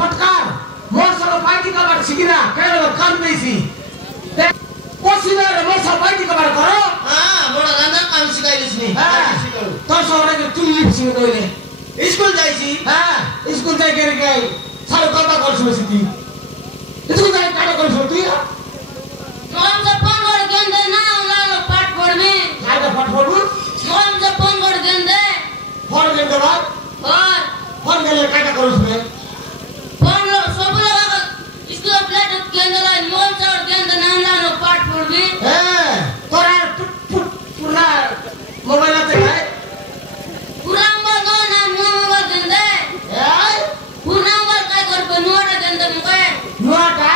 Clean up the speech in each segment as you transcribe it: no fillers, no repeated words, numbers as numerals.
फटकार मोर सब पार्टी का बात सिकिरा केले काम देसी दे कोसिना रे मोर सब पार्टी का बात करो हां बड़ा रांदा काम सिकाइलिस नि तो सोरे के तुम लिप सिंग कोइले स्कूल जाइसी हां स्कूल जाई के गई सालो कता करछु सिटी स्कूल जाई काटा करछु तू हम से फोन कर गेंदे ना उला पाठ पढ़बे खाइदा पाठ पढ़बू हम से फोन कर गेंदे फोन गेंदे बाद और फोन गेले काटा करछु फोन लो सब लोग स्कूल प्लेट गेंदे ला मोल चार गेंदे ना उला पाठ पढ़बे ए तोरा पूरा मोबाइल आते है पूरा मगो ना मोबाइल गेंदे ए पूरा मोबाइल काय कर बनवाटा गेंदे मुके नुआटा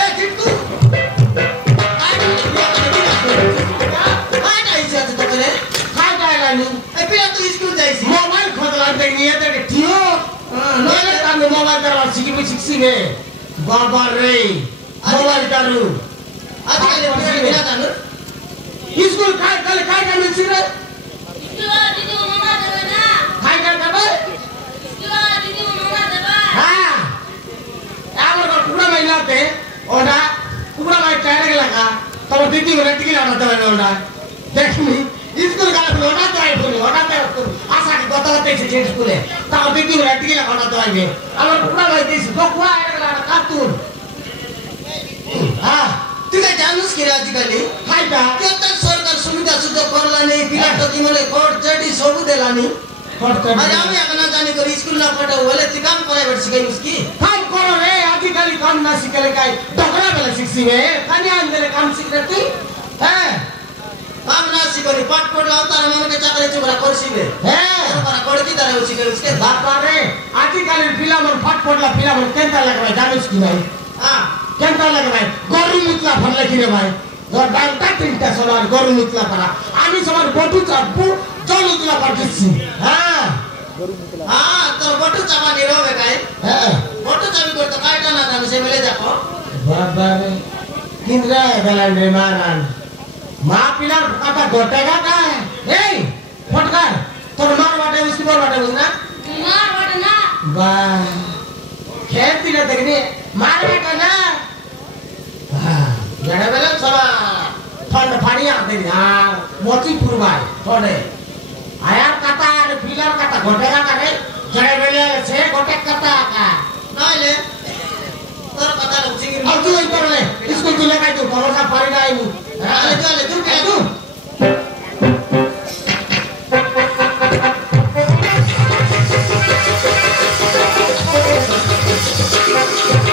ए जितू मोबाइल खोदला देखनी है तो थियो नले काम मोबाइल करवा सिक्सी में बाबा रे मोबाइल करू आजकल बिना जानो स्कूल काय काम छी रे स्कूल दीदी उन्ना देबे ना काय करबे स्कूल दीदी उन्ना देबे हां आवर का पूरा महिला थे ओडा पूरा भाई टायर लगा तब दीदी रेट के लाना था ओडा देखनी स्कूल का लोटा तो आई बोली ओडा तो आशा की बताते छे स्कूले तब दीदी रेट के लाना तो आई आवर पूरा भाई देश बकुआ आएगा कातुन हां तू काय जानस के आजकल फाइदा केतन सरकार सुविधा सुध करला नहीं पिला टकी मले कोट चडी सब देलानी करते अरे हम एकना जानी कर स्कूल ना पढ़े बोले ती काम प्राइवेट सिखाई उसकी काम करो रे आजकल काम ना सिखले काय डकरा वाला सिक्सी में कन्या अंदर काम सीख रही हैं काम ना सिखोनी पाठ पढ़ला तार मन के चाकरी चुकरा करसीबे हैं पर कोड़ की तरह उसी के उसके बापा रे आजकल फिल्म और फट पड़ला फिल्म केंता लगवाई जानस की भाई हां केंता लगवाई गरु मुतला फरले की रे भाई और डालता तीनटा सवार गरु मुतला परा आमी सवार बोटू चापू चल उतला पड़ती हां हां तो बटू चाबा नि रोवे काय हैं बटू चाबी को तो काटा ना जाने से मिले जाको बाबा रे किंद्रा गला रे मारन मां पिला काटा गोटेगा का ए फटकार तोर मार बाटे उसकी मार बाटे उसना मार बट ना वाह खेती ना देखनी मार बाटे ना हां जड़ा बेला सब ठंड पानी आते हां मोती पुरवाई थोड़े आया काटा ने पिलर काटा गोटेगा का रे जड़ा बेला से गोटे काटा का नाले तोर कथा लग सिंगिर अब तू इधर ले इसको तू लगा दो खबर का पानी ना आई ले तू के तू